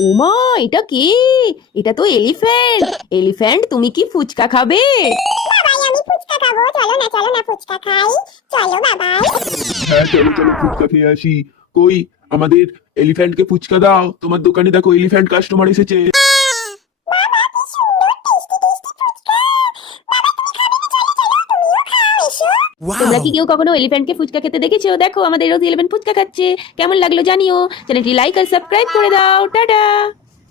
ওমা, এটা কে? এটা তো এলিফ্যান্ট। এলিফ্যান্ট, তুমি কি ফুচকা খাবে? বাবাই আমি ফুচকা খাবো, চলো না ফুচকা খাই। চলো বাবাই। হ্যাঁ চলো চলো ফুচকা খেয়ে আসি। কই আমাদের এলিফ্যান্টকে ফুচকা দাও, তোমার দোকানে দেখো এলিফ্যান্ট কাস্টমার এসেছে। বাবা কি সুন্দর টেস্টি টেস্টি ফুচকা। বাবা তুমি খাবে না? চলো চলো তুমিও খাও এসো। তোমরা কি কেউ কখনো এলিফ্যান্টকে ফুচকা খেতে দেখেছো? দেখো আমাদের রোজ এলিফ্যান্ট ফুচকা খাচ্ছে। কেমন লাগলো জানিও। চ্যানেলটি লাইক আর সাবস্ক্রাইব করে দাও। টাটা।